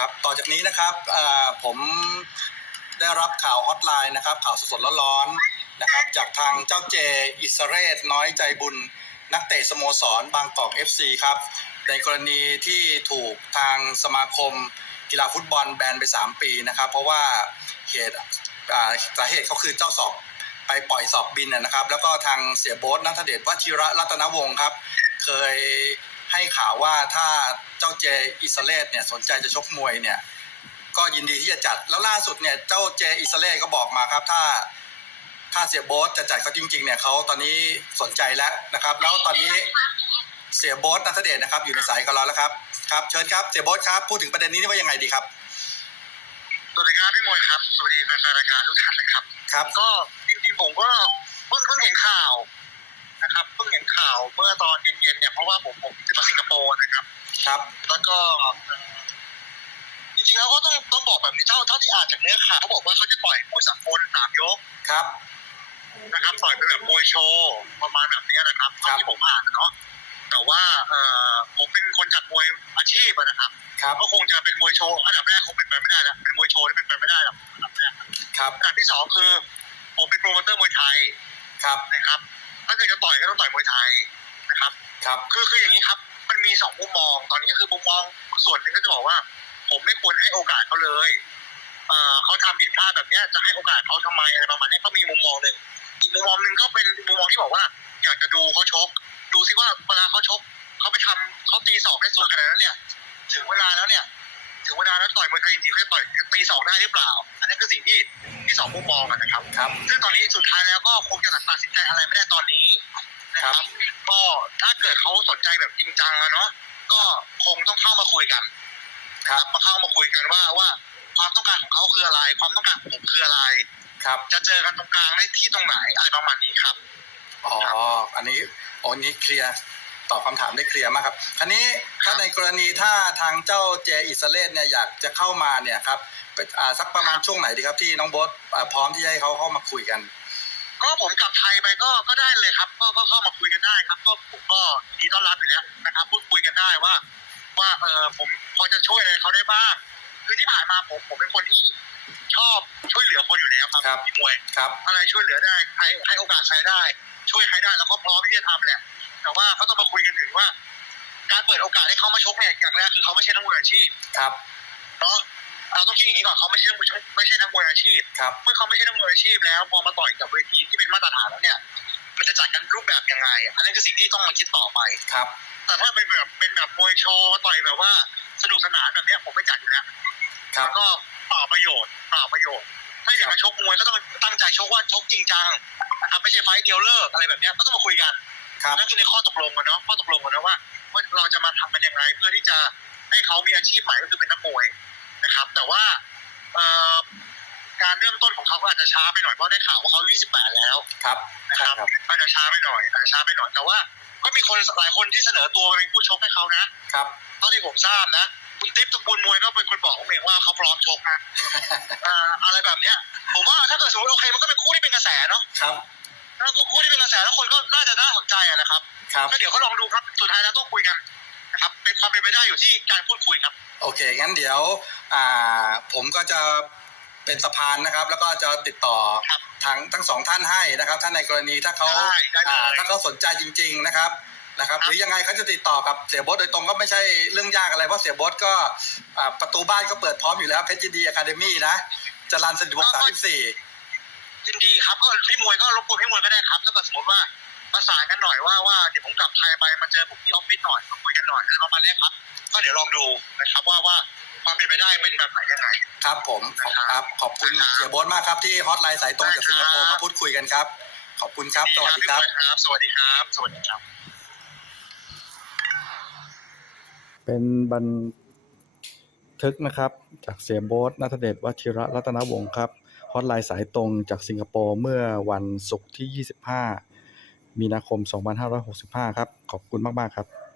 ครับต่อจากนี้นะครับผมได้รับข่าวฮอตไลน์นะครับ ข่าวสดๆร้อนๆนะครับ จากทางเจ้าเจอิสเรศน้อยใจบุญ นักเตะสโมสรบางกอก FC ครับ ในกรณีที่ถูกทางสมาคมกีฬาฟุตบอลแบนไป 3 ปีนะครับ เพราะว่าเหตุสาเหตุเขาคือเจ้าสอบไปปล่อยสอบบินนะนะครับ แล้วก็ทางเสียโบ๊ทนัทเดชวชิระรัตนวงศ์ครับ เคย ให้ข่าวว่าถ้าเจ้าเจอิสเลตเนี่ยสนใจจะชกมวยเนี่ย ก็ยินดีที่จะจัดแล้วล่าสุดเนี่ยเจ้าเจอิสเลตก็บอกมาครับ ถ้าถ้าเสียโบ๊ทจะจัดเขาจริง ๆ เนี่ยเขาตอนนี้สนใจแล้วนะครับ แล้วตอนนี้เสียโบ๊ทนัทเดชนะครับ อยู่ในสายกับเราแล้วครับครับเชิญครับเสียโบ๊ทครับพูดถึงประเด็นนี้ว่ายังไงดีครับสวัสดีครับพี่มวยครับสวัสดีแฟนๆรายการทุกท่านนะครับ ครับ ก็จริงๆผมก็เพิ่งเพิ่งเห็นข่าวนะครับเพิ่ง เห็นข่าวเมื่อตอนเย็นๆเนี่ยเพราะว่าผมผมจะมาสิงคโปร์นะครับ ครับ แล้วก็เอ่อจริงๆแล้วก็ต้องต้องบอกแบบนี้เท่าเท่าที่อ่านจากเนื้อข่าวเขาบอกว่าเขาจะปล่อยมวยสากลสามยกครับ นะครับปล่อยเป็นแบบมวยโชว์ประมาณแบบนี้นะครับครัเท่าบที่ผมอ่านนะเนาะแต่ว่าเอ่อผมเป็นคนจัดมวยอาชีพอะนะครับครับก็คงจะเป็นมวยโชว์อันดับแรกคงเป็นไปไม่ได้แล้วเป็นมวยโชว์ที่เป็นไปไม่ได้หรอกอันดับแรกครับอันดับที่สองคือ ผมเป็นโปรโมเตอร์มวยไทยครับนะครับ ถ้าเกิดจะต่อยก็ต้องต่อยมวยไทย นะครับครับคือคืออย่างนี้ครับ มันมีสองมุมมองตอนนี้คือมุมมองส่วนหนึ่งก็จะบอกว่า ผมไม่ควรให้โอกาสเขาเลยเอ่อเขาทำผิดพลาดแบบเนี้ยจะให้โอกาสเขาทำไมอะไรประมาณนี้ก็มีมุมมองหนึ่งอีกมุมมองหนึ่งก็เป็นมุมมองที่บอกว่า อยากจะดูเขาชก ดูซิว่าเวลาเขาชกเขาไปทำเขาตีสองได้สวยขนาดนั้นเนี่ย ถึงเวลาแล้วเนี่ยถึงเวลาแล้วต่อยมวยไทยจริงๆเขาจะต่อยตีสองได้หรือเปล่า อันนี้คือสิ่งที่ที่สองมุมมองอะนะครับครับซึ่งตอนนี้สุดท้ายแล้วก็คงจะตัดสินใจอะไรไม่ได้ตอนนี้ นะครับ ก็ถ้าเกิดเขาสนใจแบบจริงจังอะเนาะก็คงต้องเข้ามาคุยกันครับมาเข้ามาคุยกันว่าว่า ความต้องการของเขาคืออะไร ความต้องการของผมคืออะไรครับ จะเจอกันตรงกลางได้ที่ตรงไหนอะไรประมาณนี้ครับอ๋ออันนี้อ๋ออันนี้เคลียร์ตอบคำถามได้เคลียร์มากครับอันนี้ถ้าในกรณีถ้าทางเจ้าเจอิสเลตเนี่ยอยากจะเข้ามาเนี่ยครับเป็นอ่าสักประมาณช่วงไหนดีครับที่น้องโบ๊ทอ่าพร้อมที่จะให้เขาเข้ามาคุยกัน ก็ผมกลับไทยไปก็ก็ได้เลยครับ ก็ก็เข้ามาคุยกันได้ครับ ก็ผมก็ยินดีต้อนรับอยู่แล้วนะครับพูดคุยกันได้ว่า ว่าเออผมพอจะช่วยอะไรเขาได้บ้างคือที่ผ่านมาผมผมเป็นคนที่ชอบช่วยเหลือคนอยู่แล้วครับครับพี่มวยครับ อะไรช่วยเหลือได้ใครให้โอกาสใครได้ ช่วยใครได้แล้วก็พร้อมที่จะทำแหละ แต่ว่าเขาต้องมาคุยกันถึงว่า การเปิดโอกาสให้เขามาชกเนี่ยอย่างแรกคือเขาไม่ใช่นักมวยอาชีพ ครับ เนาะ เราต้องคิดอย่างนี้ก่อนเขาไม่ใช่นักมวยไม่ใช่นักมวยอาชีพ ครับเมื่อเขาไม่ใช่นักมวยอาชีพแล้วพอมาต่อยกับเวทีที่เป็นมาตรฐานแล้วเนี่ย มันจะจัดกันรูปแบบยังไง อันนั้นคือสิ่งที่ต้องมาคิดต่อไป ครับ แต่ถ้าเป็นแบบเป็นแบบมวยโชว์ต่อยแบบว่าสนุกสนานแบบเนี้ยผมไม่จัดอยู่แล้วครับแล้วก็เปล่าประโยชน์เปล่าประโยชน์ ถ้าอยากจะชกมวยก็ต้องตั้งใจชกว่าชกจริงจังนะครับไม่ใช่ไฟต์เดียวเลิกอะไรแบบเนี้ยก็ต้องมาคุยกันครับนั่นคือในข้อตกลงกันเนาะข้อตกลงกันนะว่าว่าเราจะมาทำกันยังไงเพื่อที่จะให้เขามีอาชีพใหม่ก็คือเป็นนักมวย นะครับ แต่ว่าเอ่อการเริ่มต้นของเขาก็อาจจะช้าไปหน่อยเพราะได้ข่าวว่าเขา 28 แล้วครับนะใช่ครับครับอาจจะช้าไปหน่อยอาจจะช้าไปหน่อยแต่ว่าก็มีคนหลายคนที่เสนอตัวมาเป็นผู้ชกให้เขานะครับเท่าที่ผมทราบนะคุณติ๊บตระกูลมวยก็เป็นคนบอกผมเองว่าเขาพร้อมชกนะอ่าอะไรแบบเนี้ย ผมว่าถ้าเกิดสมมติโอเคมันก็เป็นคู่ที่เป็นกระแสเนาะครับถ้าคู่ที่เป็นกระแสแล้วคนก็น่าจะน่าสนใจอะนะครับครับก็เดี๋ยวก็ลองดูครับสุดท้ายแล้วต้องคุยกันนะ ครับเป็นความเป็นไปได้อยู่ที่การพูดคุยครับ โอเค งั้นเดี๋ยวอ่าผมก็จะเป็นสะพานนะครับ แล้วก็จะติดต่อครับทั้งทั้งสองท่านให้นะครับถ้าในกรณีถ้าเขาได้ได้เลยอ่าถ้าเขาสนใจจริง ๆนะครับนะครับ ครับ หรือยังไงเขาจะติดต่อกับเสียโบดโดยตรงก็ไม่ใช่เรื่องยากอะไรเพราะเสียโบดก็อ่าประตูบ้านก็เปิดพร้อมอยู่แล้วเพชรยินดีอะคาเดมี่นะจรันสนิทวงศ์สามสิบสี่ยินดีครับก็พี่มวยก็รบกวนพี่มวยก็ได้ครับถ้าเกิดสมมติว่า ประสานกันหน่อยว่าว่าเดี๋ยวผมกลับไทยไปมาเจอผมที่ออฟฟิศหน่อยมาคุยกันหน่อยอะไรประมาณนี้ครับ ก็เดี๋ยวลองดูนะครับว่าว่าความเป็นไปได้เป็นแบบไหนยังไงครับผมขอบครับขอบคุณครับเสียโบดมากครับที่ฮอตไลน์สายตรงจากสิงคโปร์ได้ครับมาพูดคุยกันครับ ขอบคุณครับ สวัสดีครับพี่มวยครับสวัสดีครับสวัสดีครับ เป็นบันทึกนะครับจากเสียโบ๊ทนัทเดชวชิระรัตนวงศ์ครับฮอตไลน์สายตรงจากสิงคโปร์เมื่อวันศุกร์ที่ 25 มีนาคม 2565 ครับ ขอบคุณมาก ๆ ครับ